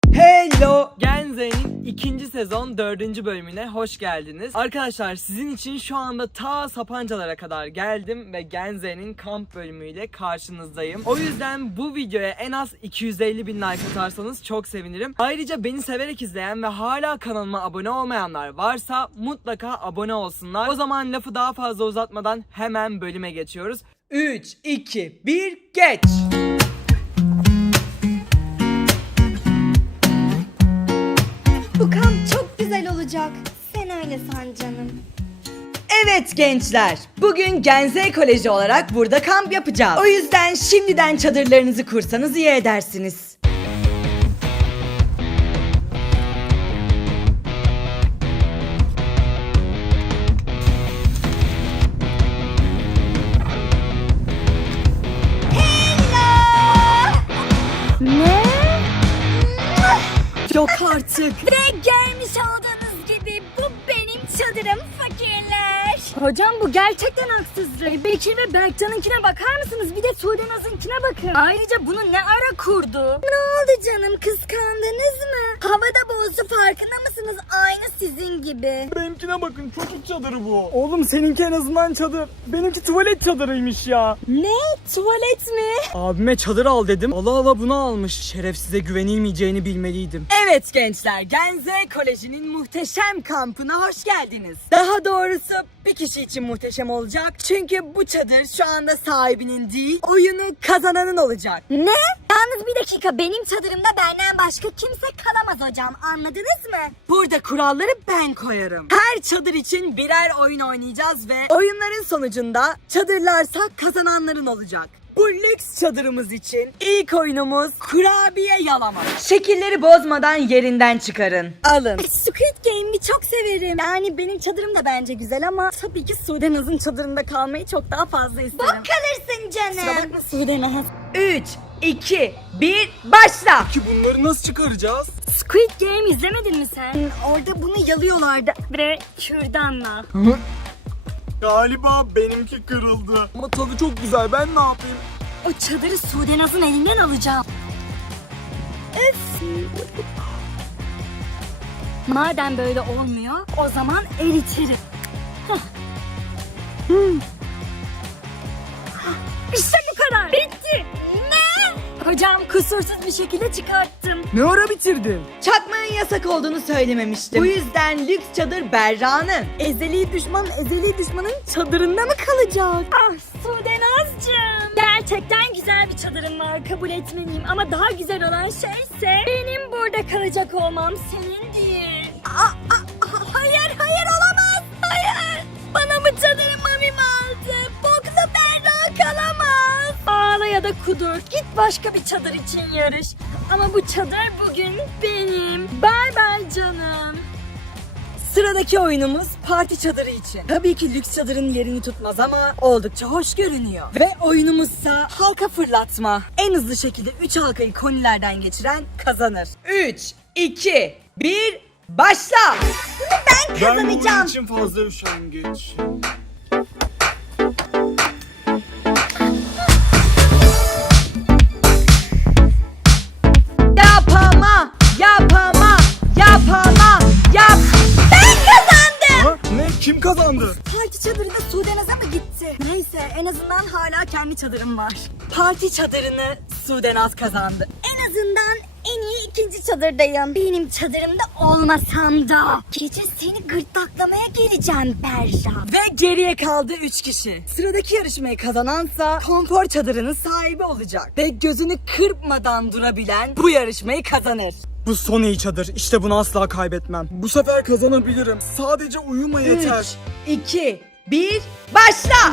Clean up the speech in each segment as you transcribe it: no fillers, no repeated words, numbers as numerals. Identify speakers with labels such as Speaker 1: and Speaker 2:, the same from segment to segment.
Speaker 1: Hello! Genze'nin 2. sezon 4. bölümüne hoş geldiniz. Arkadaşlar sizin için şu anda ta Sapancalara kadar geldim ve Genze'nin kamp bölümüyle karşınızdayım. O yüzden bu videoya en az 250.000 like atarsanız çok sevinirim. Ayrıca beni severek izleyen ve hala kanalıma abone olmayanlar varsa mutlaka abone olsunlar. O zaman lafı daha fazla uzatmadan hemen bölüme geçiyoruz. 3, 2, 1, geç!
Speaker 2: Bu kamp çok güzel olacak. Sen öyle san canım.
Speaker 3: Evet gençler, bugün Genze Koleji olarak burada kamp yapacağız. O yüzden şimdiden çadırlarınızı kursanız iyi edersiniz.
Speaker 2: Ne?
Speaker 3: Yok artık.
Speaker 2: Ve görmüş olduğunuz gibi bu benim çadırım fakirler. Hocam bu gerçekten haksızlık. Bekir ve Berkcan'ınkine bakar mısınız? Bir de Sudenaz'ınkine bakın. Ayrıca bunu ne ara kurdu? Ne oldu canım, kıskandınız mı? Havada bozdu, farkında mısınız? Aynı sizin gibi.
Speaker 4: Benimkine bakın, çocuk çadırı bu. Oğlum seninki en azından çadır. Benimki tuvalet çadırıymış ya.
Speaker 2: Ne? Tuvalet mi?
Speaker 4: Abime çadır al dedim. Allah Allah bunu almış. Şerefsize güvenilmeyeceğini bilmeliydim.
Speaker 3: Evet gençler, Genze Koleji'nin muhteşem kampına hoş geldiniz. Daha doğrusu bir kişi için muhteşem olacak. Çünkü bu çadır şu anda sahibinin değil, oyunu kazananın olacak.
Speaker 2: Ne? Yalnız bir dakika, benim çadırımda benden başka kimse kalamaz hocam, anladınız mı?
Speaker 3: Burada kuralları ben koyarım. Her çadır için birer oyun oynayacağız ve oyunların sonucunda çadırlarsa kazananların olacak. Bu lüks çadırımız için ilk oyunumuz kurabiye yalama. Şekilleri bozmadan yerinden çıkarın. Alın.
Speaker 2: Squid Game'i çok severim. Yani benim çadırım da bence güzel ama tabii ki Sudenaz'ın çadırında kalmayı çok daha fazla isterim. Bok kalırsın canım. Kusura bakma Sudenaz.
Speaker 3: 3, 2, 1, başla.
Speaker 4: Ki bunları nasıl çıkaracağız?
Speaker 2: Squid Game izlemedin mi sen? Orada bunu yalıyorlardı. Ve kürdanla.
Speaker 4: Galiba benimki kırıldı. Ama tadı çok güzel, ben ne yapayım?
Speaker 2: O çadırı Sudenaz'ın elinden alacağım. Öf. Madem böyle olmuyor, o zaman eritirim. Hah. İşte bu kadar. Bitti. Ne? Hocam kusursuz bir şekilde çıkarttım.
Speaker 4: Ne ara bitirdin?
Speaker 3: Çakmanın yasak olduğunu söylememiştim. Bu yüzden lüks çadır Berra'nın.
Speaker 2: Ezeli düşmanın çadırında mı kalacak? Ah Sudenaz'cığım. Gerçekten güzel bir çadırım var, kabul etmeliyim. Ama daha güzel olan şeyse benim burada kalacak olmam, senin değil. Hayır olamaz. Hayır. Bana bu çadırı Mami mi aldı? Boklu Berra kalamaz. Ağla ya da kudur. Git başka bir çadır için yarış. Ama bu çadır bugün benim. Bay bay canım.
Speaker 3: Sıradaki oyunumuz parti çadırı için. Tabii ki lüks çadırın yerini tutmaz ama oldukça hoş görünüyor. Ve oyunumuzsa halka fırlatma. En hızlı şekilde 3 halkayı konilerden geçiren kazanır. 3, 2, 1, başla.
Speaker 2: Ben kazanacağım.
Speaker 4: Ben bunun için fazla üşengeç.
Speaker 2: Ben kazandım.
Speaker 4: Ha? Ne? Kim kazandı?
Speaker 2: Parti çadırında Sudenaz'a mı gitti? Neyse, en azından hala kendi çadırım var.
Speaker 3: Parti çadırını Sudenaz kazandı.
Speaker 2: En azından en iyi ikinci çadırdayım. Benim çadırımda olmasam da. Gece seni gırtlaklamaya geleceğim Berra.
Speaker 3: Ve geriye kaldı 3 kişi. Sıradaki yarışmayı kazanansa konfor çadırının sahibi olacak. Ve gözünü kırpmadan durabilen bu yarışmayı kazanır.
Speaker 4: Bu son iyi çadır. İşte bunu asla kaybetmem. Bu sefer kazanabilirim. Sadece uyuma yeter.
Speaker 3: 3, 2, 1, başla!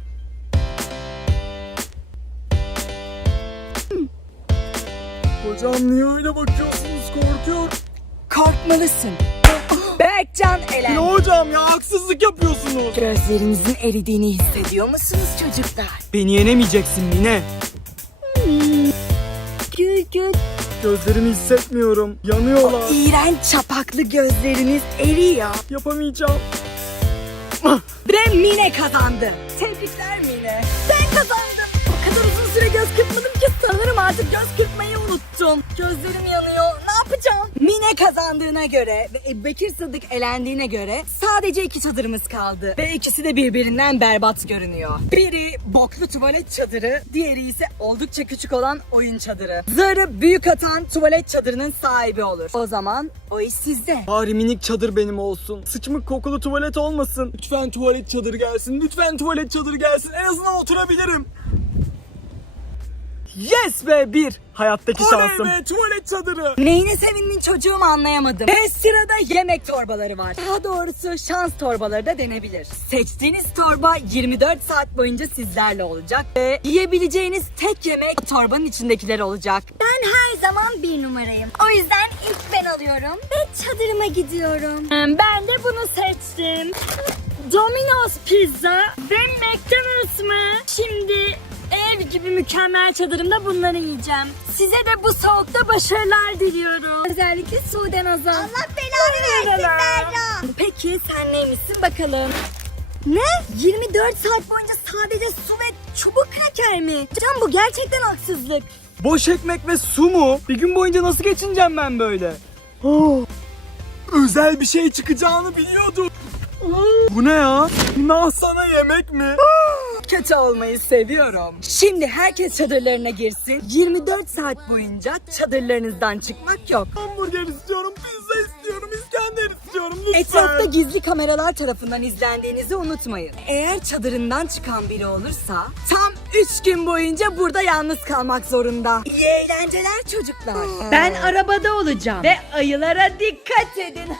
Speaker 4: Hocam niye öyle bakıyorsunuz? Korkuyorum.
Speaker 3: Korkmalısın. Berkcan
Speaker 4: Ne
Speaker 3: elendi.
Speaker 4: hocam ya, haksızlık yapıyorsunuz.
Speaker 3: Gözlerinizin eridiğini hissediyor musunuz çocuklar?
Speaker 4: Beni yenemeyeceksin Mine.
Speaker 2: Gül.
Speaker 4: Gözlerimi hissetmiyorum. Yanıyorlar.
Speaker 3: İğrenç çapaklı gözleriniz eriyor.
Speaker 4: Yapamayacağım.
Speaker 3: Ve Mine kazandı. Tebrikler Mine.
Speaker 2: Ben kazandım. O kadar uzun süre göz kırpmadım ki sanırım artık göz kırpmayı unuttum. Gözlerim yanıyor. Ne yapacağım?
Speaker 3: Mine kazandığına göre ve Ebubekir Sıddık elendiğine göre sadece 2 çadırımız kaldı. Ve ikisi de birbirinden berbat görünüyor. Biri boklu tuvalet çadırı, diğeri ise oldukça küçük olan oyun çadırı. Zarı büyük atan tuvalet çadırının sahibi olur. O zaman o iş sizde.
Speaker 4: Bari minik çadır benim olsun. Sıçmık kokulu tuvalet olmasın. Lütfen tuvalet çadırı gelsin. Lütfen tuvalet çadırı gelsin. En azından oturabilirim. Yes be bir. Hayattaki şansım. Oley be tuvalet çadırı.
Speaker 3: Neyine sevindin çocuğum anlayamadım. Ve sırada yemek torbaları var. Daha doğrusu şans torbaları da denebilir. Seçtiğiniz torba 24 saat boyunca sizlerle olacak. Ve yiyebileceğiniz tek yemek torbanın içindekiler olacak.
Speaker 2: Ben her zaman 1 numarayım. O yüzden ilk ben alıyorum ve çadırıma gidiyorum. Ben de bunu seçtim. Domino's pizza ve McDonald's mı? Şimdi ev gibi mükemmel çadırımda bunları yiyeceğim. Size de bu soğukta başarılar diliyorum. Özellikle Sude Naz'a. Allah belanı versin Berra.
Speaker 3: Peki sen neymişsin bakalım?
Speaker 2: Ne? 24 saat boyunca sadece su ve çubuk kraker mi? Can bu gerçekten haksızlık.
Speaker 4: Boş ekmek ve su mu? Bir gün boyunca nasıl geçineceğim ben böyle? Özel bir şey çıkacağını biliyordum. Bu ne ya? Nah sana yemek mi?
Speaker 3: Kötü olmayı seviyorum. Şimdi herkes çadırlarına girsin. 24 saat boyunca çadırlarınızdan çıkmak yok.
Speaker 4: Hamburger istiyorum, pizza istiyorum, İskender istiyorum lütfen.
Speaker 3: Etrafta gizli kameralar tarafından izlendiğinizi unutmayın. Eğer çadırından çıkan biri olursa tam 3 gün boyunca burada yalnız kalmak zorunda. İyi eğlenceler çocuklar. Ben arabada olacağım ve ayılara dikkat edin.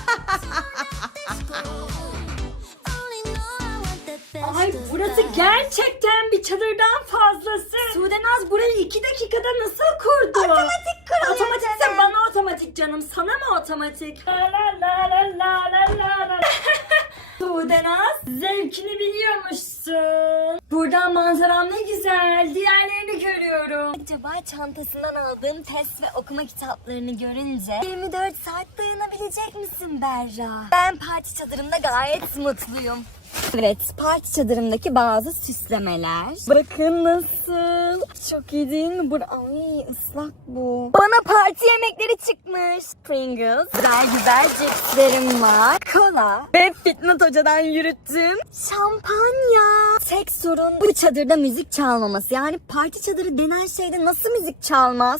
Speaker 2: Ay burası gerçekten bir çadırdan fazlası. Sudenaz burayı 2 dakikada nasıl kurdu? Otomatik kuruyor. Otomatikse bana otomatik canım. Sana mı otomatik? La la la la la la la. Sudenaz zevkini biliyormuşsun. Buradan manzaram ne güzel. Diğerlerini görüyorum. Acaba çantasından aldığım test ve okuma kitaplarını görünce 24 saat dayanabilecek misin Berra? Ben parti çadırımda gayet mutluyum. Evet, parti çadırımdaki bazı süslemeler. Bakın nasıl. Çok iyi değil mi? Ay ıslak bu. Bana parti yemekleri çıkmış. Pringles, güzel güzel cipslerim var. Kola ve Fitnat Hoca'dan yürüttüm. Şampanya. Tek sorun bu çadırda müzik çalmaması. Yani parti çadırı denen şeyde nasıl müzik çalmaz?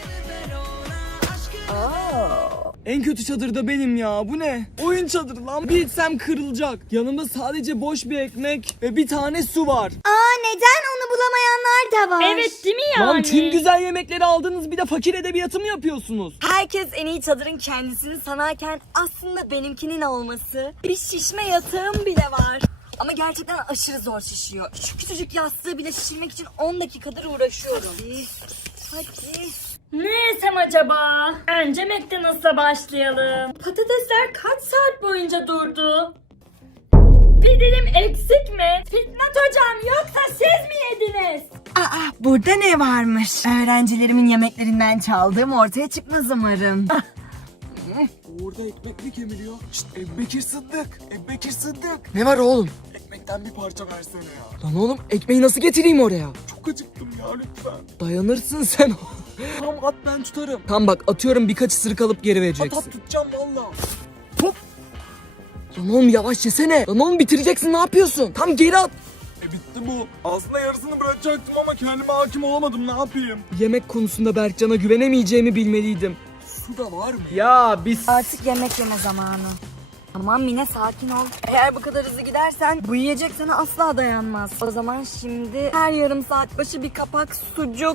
Speaker 4: En kötü çadır da benim ya. Bu ne? Oyun çadırı lan. Bir içsem kırılacak. Yanımda sadece boş bir ekmek ve bir tane su var.
Speaker 2: Neden onu bulamayanlar da var? Evet değil mi yani?
Speaker 4: Lan tüm güzel yemekleri aldınız bir de fakir edebiyatı mı yapıyorsunuz?
Speaker 3: Herkes en iyi çadırın kendisini sanarken aslında benimkinin olması. Bir şişme yatağım bile var. Ama gerçekten aşırı zor şişiyor. Şu küçücük yastığı bile şişirmek için 10 dakikadır uğraşıyorum. Hadi.
Speaker 2: Ne yesem acaba? Önce McDonald's'a başlayalım. Patatesler kaç saat boyunca durdu? Bir dilim eksik mi? Fitnat hocam yoksa siz mi yediniz?
Speaker 3: Burada ne varmış? Öğrencilerimin yemeklerinden çaldığım ortaya çıkmaz umarım.
Speaker 4: Orada ekmek mi kemiriyor? Şşt Ebubekir Sıddık. Ebubekir Sıddık. Ne var oğlum? Ekmekten bir parça versene ya. Lan oğlum ekmeği nasıl getireyim oraya? Çok acıktım ya lütfen. Dayanırsın sen. Tamam at ben tutarım. Tamam bak atıyorum birkaç ısırık alıp geri vereceksin. At tutacağım valla. Hop. Lan oğlum yavaş yesene. Lan oğlum bitireceksin ne yapıyorsun? Tam geri at.
Speaker 5: Bitti bu. Aslında yarısını bırakacaktım ama kendime hakim olamadım. Ne yapayım?
Speaker 4: Yemek konusunda Berkcan'a güvenemeyeceğimi bilmeliydim.
Speaker 5: Su da var mı?
Speaker 4: Ya biz...
Speaker 3: Artık yemek yeme zamanı. Aman Mine sakin ol. Eğer bu kadar hızlı gidersen bu yiyecek sana asla dayanmaz. O zaman şimdi her yarım saat başı bir kapak sucuk.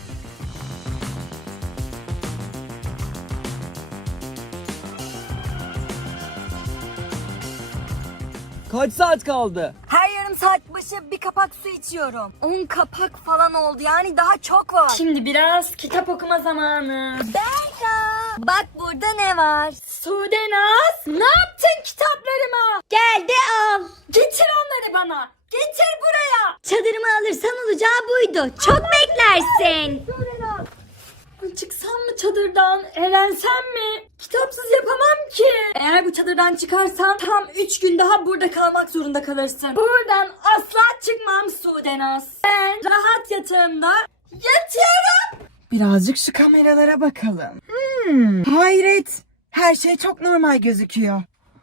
Speaker 4: Kaç saat kaldı?
Speaker 3: Her yarım saat başı bir kapak su içiyorum. 10 kapak falan oldu yani daha çok var.
Speaker 2: Şimdi biraz kitap okuma zamanı.
Speaker 3: Berra! Bak burada ne var?
Speaker 2: Sudenaz ne yaptın kitaplarıma? Gel de al. Getir onları bana. Getir buraya. Çadırımı alırsan olacağı buydu. Çok beklersin. Sudenaz. Çıksam mı çadırdan? Elensem mi? Kitapsız yapamam ki.
Speaker 3: Eğer bu çadırdan çıkarsan tam 3 gün daha burada kalmak zorunda kalırsın.
Speaker 2: Buradan asla çıkmam Sudenaz. Ben rahat yatağımda yatıyorum.
Speaker 3: Birazcık şu kameralara bakalım. Hayret. Her şey çok normal gözüküyor.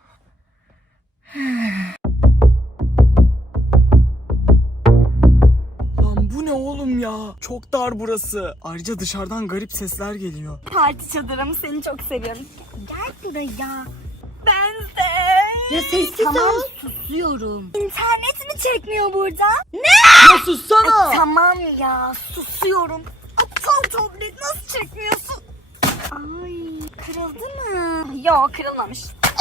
Speaker 4: Lan bu ne oğlum ya? Çok dar burası. Ayrıca dışarıdan garip sesler geliyor.
Speaker 2: Parti çadırım, seni çok seviyorum. Gel buraya. Ben de.
Speaker 3: Ya sessiz
Speaker 2: Tamam,
Speaker 3: ol.
Speaker 2: susuyorum. İnternet mi çekmiyor burada?
Speaker 3: Ya sussana.
Speaker 2: Tamam ya, susuyorum. Aptal tablet, nasıl çekmiyorsun? Ay, kırıldı mı? Yok, kırılmamış.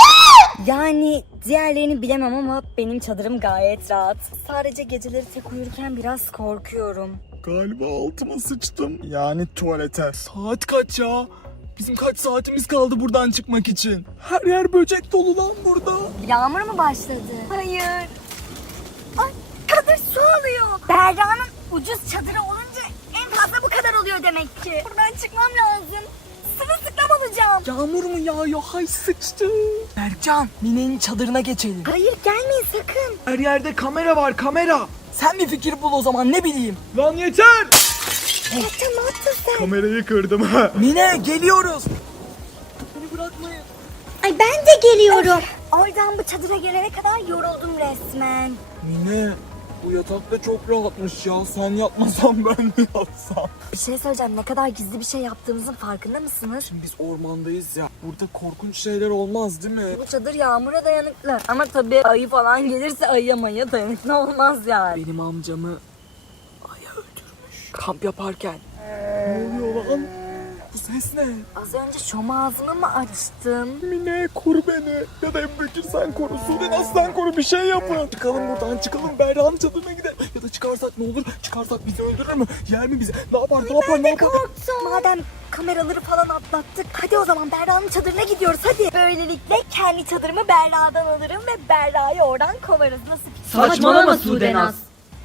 Speaker 2: Yani diğerlerini bilemem ama benim çadırım gayet rahat. Sadece geceleri tek uyurken biraz korkuyorum.
Speaker 5: Galiba altıma sıçtım. Yani tuvalete. Saat kaç ya? Bizim kaç saatimiz kaldı buradan çıkmak için? Her yer böcek dolu lan burada.
Speaker 2: Yağmur mu başladı? Hayır. Ay, çadır su alıyor. Berra'nın ucuz çadırı olunca en fazla bu kadar oluyor demek ki. Buradan çıkmam lazım. Sırılsıklam olacağım.
Speaker 4: Yağmur mu yağıyor? Hay sıçtı. Berkcan, Mine'nin çadırına geçelim.
Speaker 2: Hayır, gelmeyin sakın.
Speaker 4: Her yerde kamera var, kamera. Sen bir fikir bul o zaman, ne bileyim. Lan yeter!
Speaker 2: Berkcan, ne yaptın sen?
Speaker 5: Kamerayı kırdım ha.
Speaker 4: Mine, geliyoruz. Beni bırakmayın.
Speaker 2: Ay, ben de geliyorum. Oradan bu çadıra gelene kadar yoruldum resmen.
Speaker 5: Mine, bu yatakta çok rahatmış ya. Sen yapmasan ben mi yapsam?
Speaker 2: Bir şey söyleyeceğim. Ne kadar gizli bir şey yaptığımızın farkında mısınız?
Speaker 5: Şimdi biz ormandayız ya. Burada korkunç şeyler olmaz değil mi?
Speaker 2: Bu çadır yağmura dayanıklı. Ama tabii ayı falan gelirse ayıya mayıya dayanıklı olmaz yani.
Speaker 4: Benim amcamı Aya öldürmüş. Kamp yaparken. Ne oluyor lan? Bu ses ne?
Speaker 2: Az önce şom ağzımı mı açtım?
Speaker 5: Mine koru beni. Ya da Embekir sen koru. Sudenaz sen koru, bir şey yapın. Çıkalım buradan, çıkalım. Berra'nın çadırına gidelim. Ya da çıkarsak ne olur? Çıkarsak bizi öldürür mü? Yer mi bizi? Ne yapar? Ne yapar?
Speaker 2: Korktum. Madem kameraları falan atlattık. Hadi o zaman Berra'nın çadırına gidiyoruz hadi. Böylelikle kendi çadırımı Berra'dan alırım ve Berra'yı oradan kovarız. Nasıl fikir?
Speaker 3: Saçmalama Sudenaz.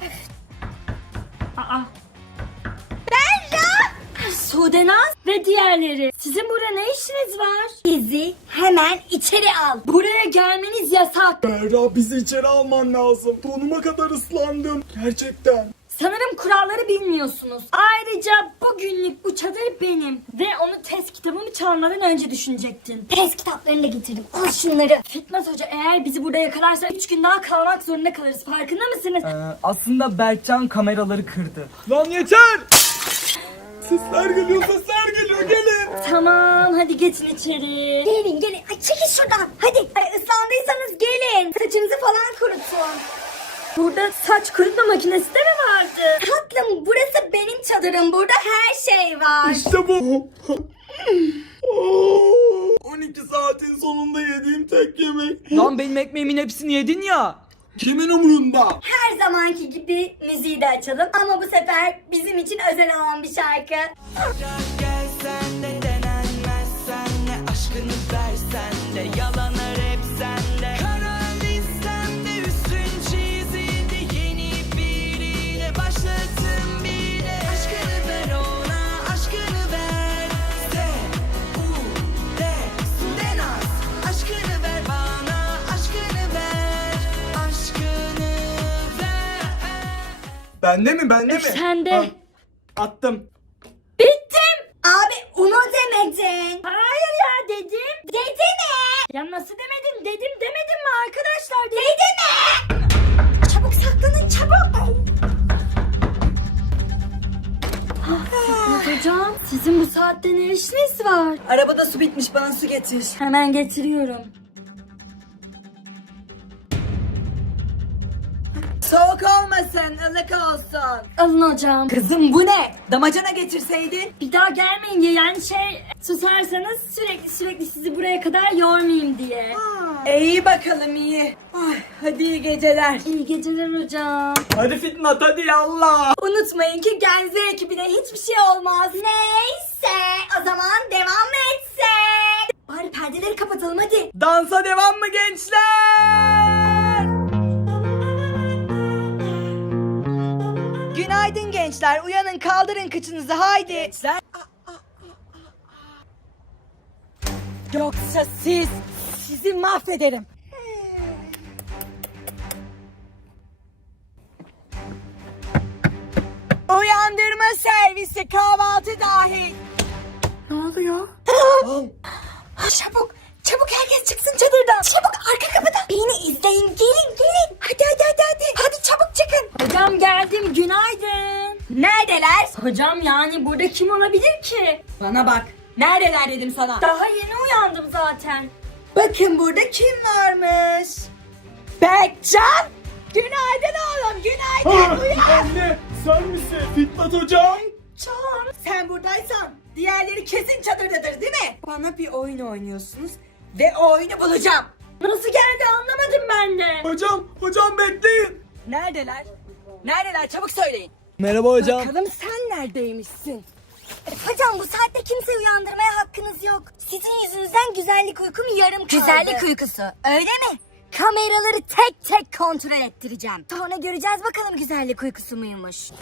Speaker 2: Sudenaz ve diğerleri. Sizin burada ne işiniz var? Bizi hemen içeri al. Buraya gelmeniz yasak.
Speaker 5: Berra, bizi içeri alman lazım. Donuma kadar ıslandım. Gerçekten.
Speaker 2: Sanırım kuralları bilmiyorsunuz. Ayrıca bugünlük bu çadır benim. Ve onu test kitabımı çalmadan önce düşünecektin. Test kitaplarını da getirdim. Al şunları. Fitnat Hoca eğer bizi burada yakalarsa 3 gün daha kalmak zorunda kalırız. Farkında mısınız?
Speaker 4: Aslında Berkcan kameraları kırdı.
Speaker 5: Lan yeter! Sesler geliyor, sesler geliyor. Gelin.
Speaker 2: Tamam, hadi geçin içeri. Gelin gelin. Ay, çekil şuradan. Hadi. Ay, ıslandıysanız gelin. Saçınızı falan kurutun. Burada saç kurutma makinesi de mi vardı? Tatlım, burası benim çadırım. Burada her şey var.
Speaker 5: İşte bu. 12 saatin sonunda yediğim tek yemek.
Speaker 4: Lan benim ekmeğimin hepsini yedin ya.
Speaker 5: Kimin umurunda?
Speaker 2: Her zamanki gibi müziği de açalım. Ama bu sefer bizim için özel olan bir şarkı.
Speaker 1: Gelsen de denenmezsen de aşkını versen de yalanlar hep sende. Kara listemde üstün çizildi, yeni biriyle başlasın bile. Aşkını ver ona, aşkını ver. Sudenaz, aşkını ver bana, aşkını ver, aşkını ver.
Speaker 4: Bende mi? Bende mi?
Speaker 2: Sende.
Speaker 4: Al, attım.
Speaker 2: Bittim. Abi onu demedin. Hayır ya dedim. Dedi mi? Ya nasıl demedim? Demedim mi arkadaşlar? Dedi mi? Çabuk saklanın çabuk. Hocam sizin bu saatte ne işiniz var?
Speaker 3: Arabada su bitmiş, bana su getir.
Speaker 2: Hemen getiriyorum.
Speaker 3: Soğuk olmasın, ılık olsun.
Speaker 2: Alın hocam.
Speaker 3: Kızım bu ne? Damacana getirseydin.
Speaker 2: Bir daha gelmeyin diye yani susarsanız sürekli sizi buraya kadar yormayayım diye.
Speaker 3: İyi bakalım iyi. Ay, hadi iyi geceler.
Speaker 2: İyi geceler hocam.
Speaker 4: Hadi Fitnat, hadi yallah.
Speaker 2: Unutmayın ki Genze ekibine hiçbir şey olmaz. Neyse o zaman devam etsek. Bari perdeleri kapatalım hadi.
Speaker 4: Dansa devam mı gençler?
Speaker 3: Günaydın gençler. Uyanın, kaldırın kıçınızı haydi. Gençler. Yoksa sizi mahvederim. Uyandırma Masa servisi, kahvaltı dahil.
Speaker 1: Ne oluyor?
Speaker 2: Çabuk. Çabuk herkes çıksın çadırdan. Çabuk arka kapıda. Beni izleyin. Gelin. Hadi. Hadi çabuk çıkın. Hocam geldim. Günaydın. Neredeler? Hocam yani burada kim olabilir ki?
Speaker 3: Bana bak. Neredeler dedim sana.
Speaker 2: Daha yeni uyandım zaten.
Speaker 3: Bakın burada kim varmış? Berkcan. Günaydın oğlum. Günaydın. Uyan.
Speaker 5: Anne sen misin? Fitnat hocam.
Speaker 3: Can, sen buradaysan diğerleri kesin çadırdadır değil mi? Bana bir oyun oynuyorsunuz ve o oyunu bulacağım.
Speaker 2: Nasıl geldi anlamadım ben de.
Speaker 5: Hocam bekleyin.
Speaker 3: Neredeler? Neredeler? Çabuk söyleyin.
Speaker 5: Merhaba hocam.
Speaker 3: Bakalım sen neredeymişsin?
Speaker 2: Hocam bu saatte kimse uyandırmaya hakkınız yok. Sizin yüzünüzden güzellik uykum yarım kaldı. Güzellik uykusu öyle mi? Kameraları tek tek kontrol ettireceğim. Sonra göreceğiz bakalım güzellik uykusu muymuş.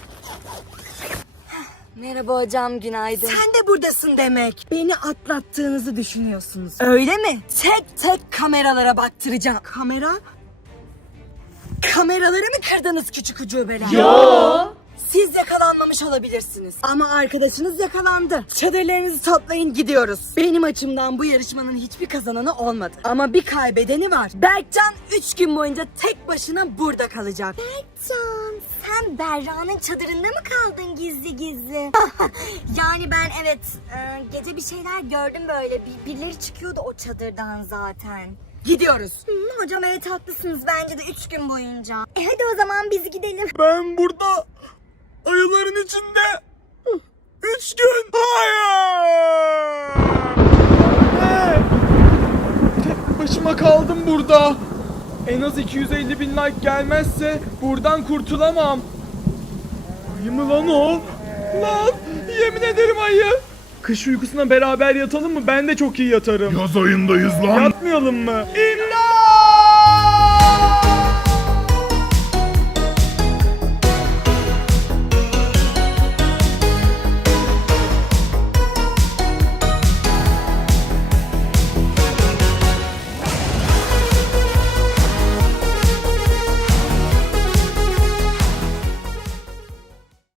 Speaker 3: Merhaba hocam, günaydın.
Speaker 2: Sen de buradasın demek.
Speaker 3: Beni atlattığınızı düşünüyorsunuz. Öyle mi? Tek tek kameralara baktıracağım. Kamera? Kameraları mı kırdınız küçük ucubeler?
Speaker 5: Ya!
Speaker 3: Siz yakalanmamış olabilirsiniz. Ama arkadaşınız yakalandı. Çadırlarınızı toplayın, gidiyoruz. Benim açımdan bu yarışmanın hiçbir kazananı olmadı. Ama bir kaybedeni var. Berkcan 3 gün boyunca tek başına burada kalacak.
Speaker 2: Can, sen Berra'nın çadırında mı kaldın gizli gizli? Yani ben evet gece bir şeyler gördüm böyle. Birileri çıkıyordu o çadırdan zaten.
Speaker 3: Gidiyoruz.
Speaker 2: Hocam evet haklısınız bence de 3 gün boyunca. Hadi o zaman biz gidelim.
Speaker 5: Ben burada ayıların içinde 3 gün. Hayır. Ne? Tek başıma kaldım burada. En az 250 bin like gelmezse buradan kurtulamam. Ayı mı lan o? Lan yemin ederim ayı. Kış uykusuna beraber yatalım mı? Ben de çok iyi yatarım.
Speaker 6: Yaz ayındayız lan.
Speaker 5: Yatmayalım mı?